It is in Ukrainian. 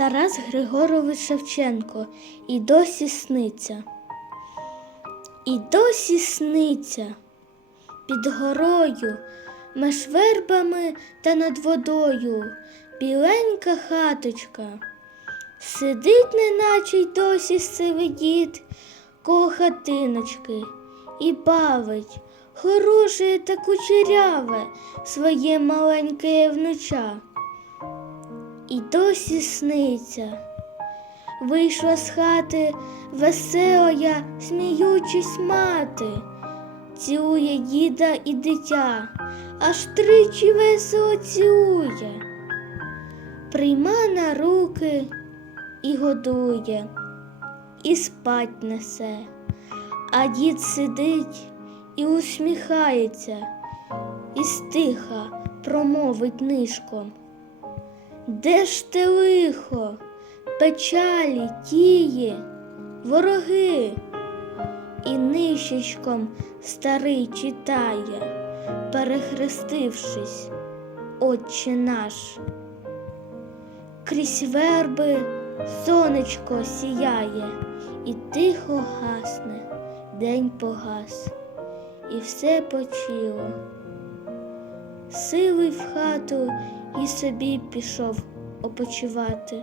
Тарас Григорович Шевченко і досі сниться. І досі сниться під горою, меж вербами та над водою, біленька хаточка. Сидить, неначе й досі сивий дід, коло хатиночки і бавить хороше та кучеряве своє маленьке внуча. І досі сниться. Вийшла з хати веселая, сміючись мати, цілує діда і дитя, аж тричі весело цілує, прийма на руки і годує, і спать несе, а дід сидить і усміхається, і стиха промовить нишком. Де ж ти лихо, печалі, тії, вороги? І нищечком старий читає, перехрестившись, Отче наш. Крізь верби сонечко сіяє, і тихо гасне, день погас, і все почило. Сивий в хату і собі пішов опочивати.